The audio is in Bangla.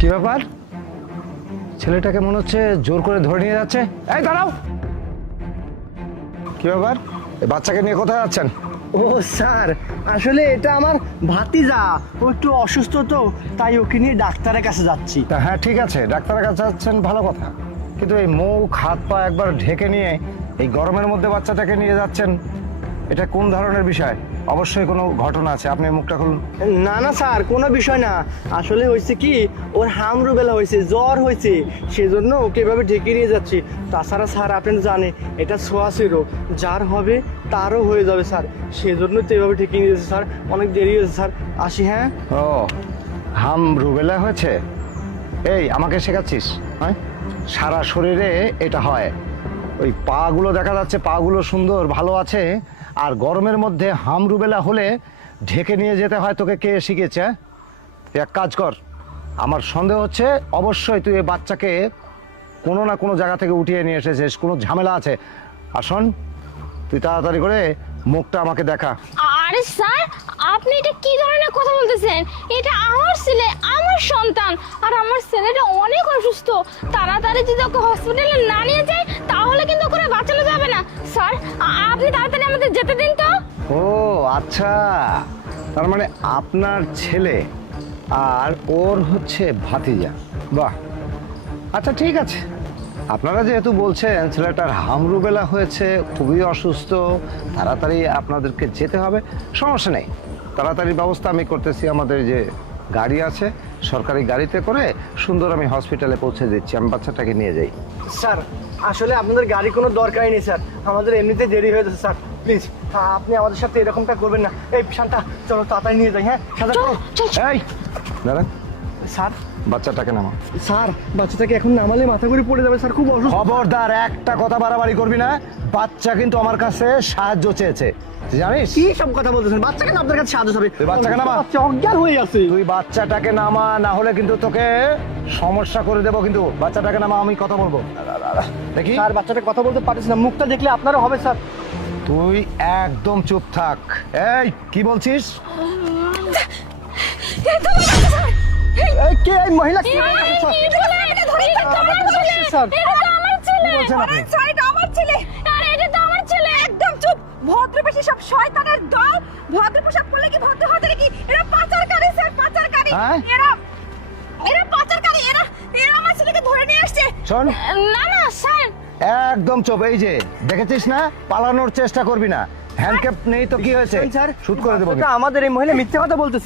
কি ব্যাপার? ছেলেটাকে মনে হচ্ছে জোর করে ধরে নিয়ে যাচ্ছে। এই দাঁড়াও, কি ব্যাপার? এই বাচ্চাকে নিয়ে কোথায় যাচ্ছেন? ও স্যার, আসলে এটা আমার ভাতিজা, ও একটু অসুস্থ তো, তাই ওকে নিয়ে ডাক্তারের কাছে যাচ্ছি। তা হ্যাঁ, ঠিক আছে, ডাক্তারের কাছে যাচ্ছেন, ভালো কথা। কিন্তু এই মুখ হাত পা একবার ঢেকে নিয়ে এই গরমের মধ্যে বাচ্চাটাকে নিয়ে যাচ্ছেন, এটা কোন ধরনের বিষয়? অবশ্যই কোনো ঘটনা আছে, আপনি মুখটা খুলুন। না না স্যার, কোনো বিষয় না। আসলে হয়েছে কি, ওর হামরুবেলা হয়েছে, জ্বর হয়েছে, সেজন্য ওকে এভাবে ঢেকে নিয়ে যাচ্ছি। তাছাড়া স্যার আপনি তো জানেন এটা ছোঁয়াচে রোগ, যার হবে তারও হয়ে যাবে স্যার, সেজন্য তো এভাবে ঢেকে নিয়ে যাচ্ছে স্যার। অনেক দেরি হয়েছে স্যার, আসি। হ্যাঁ। ও, হাম রুবেলা হয়েছে? এই আমাকে শেখাচ্ছিস? হ্যাঁ, সারা শরীরে এটা হয়। ওই পাগুলো দেখা যাচ্ছে, পাগুলো সুন্দর ভালো আছে, আর গরমের মধ্যে হাম রুবেলা হলে ঢেকে নিয়ে যেতে হয়। তোকে কে শিখেছে? তুই এক কাজ কর, আমার সন্দেহ হচ্ছে অবশ্যই তুই এই বাচ্চাকে কোনো না কোনো জায়গা থেকে উঠিয়ে নিয়ে এসেছিস, কোনো ঝামেলা আছে। আর শোন, তুই তাড়াতাড়ি করে মুখটা আমাকে দেখা। আরে স্যার, আপনি এটা কি ধরনের কথা বলতেছেন? এটা আমার ছেলে, আমার সন্তান, আর আমার ছেলেটা অনেক অসুস্থ। তাড়াতাড়ি যদি ওকে হসপিটালে না নিয়ে যায় তাহলে কিন্তু ওকে বাঁচানো যাবে না। স্যার, আপনি তাড়াতাড়ি আমাদের যেতে দিন তো। ও আচ্ছা, তার মানে আপনার ছেলে আর ওর হচ্ছে ভাতিজা। বাহ, আচ্ছা ঠিক আছে, আপনারা যেহেতু বলছেন ছেলেটার হামরুবেলা হয়েছে, খুবই অসুস্থ, তাড়াতাড়ি আপনাদেরকে যেতে হবে, সমস্যা নেই, তাড়াতাড়ি ব্যবস্থা আমি করতেছি। আমাদের যে গাড়ি আছে, সরকারি গাড়িতে করে সুন্দর আমি হসপিটালে পৌঁছে দিচ্ছি। আমি বাচ্চাটাকে নিয়ে যাই। স্যার, আসলে আপনাদের গাড়ি কোনো দরকারই নেই স্যার, আমাদের এমনিতে দেরি হয়ে যাচ্ছে স্যার। প্লিজ আপনি আমাদের সাথে এরকমটা করবেন না। এই শান্তা, চলো তাড়াতাড়ি নিয়ে যাই। হ্যাঁ সাদা, চল, চল, চল। এই দাঁড়া, স্যার। বাচ্চাটাকে নামা। স্যার, বাচ্চাটাকে এখন নামালে মাথা করে পড়ে যাবে স্যার, খুব অসুস্থ। খবরদার, একটা কথা বাড়াবাড়ি করবি না। বাচ্চা কিন্তু আমার কাছে সাহায্য চেয়েছে, তুই জানিস? কি সব কথা বলতেছেন? বাচ্চাকে না আপনার কাছে সাহায্য হবে? তুই বাচ্চাকে নামা। বাচ্চা অজ্ঞান হয়ে আছে। তুই বাচ্চাটাকে নামা, না হলে কিন্তু তোকে সমস্যা করে দেবো। কিন্তু বাচ্চাটাকে নামা, আমি কথা বলবো। দেখি। স্যার, বাচ্চাটা কথা বলতে পারতেছে না, মুখটা দেখলে আপনারও হবে স্যার। তুই একদম চুপ থাক। এই কি বলছিস? এই কে এই মহিলা? কি স্যার, বলছেন আপনি? ভদ্রবেশী সব শয়তানের দল। ভদ্র পোশাক পরলে কি ভদ্র হতে নাকি? এরা পাচারকারী স্যার, পাচারকারী। হ্যাঁ? এরা পাচারকারী। এরা আমার ছেলেকে ধরে নিয়ে আসছে। শোন, না না স্যার, একদম চুপ। এই যে দেখেছিস না, পালানোর চেষ্টা করবি না। হ্যান্ডক্যাপ নেই তো কি হয়েছে? স্যার, শুট করে দেবো। আমাদের এই মহিলা মিথ্যে কথা বলতেছে।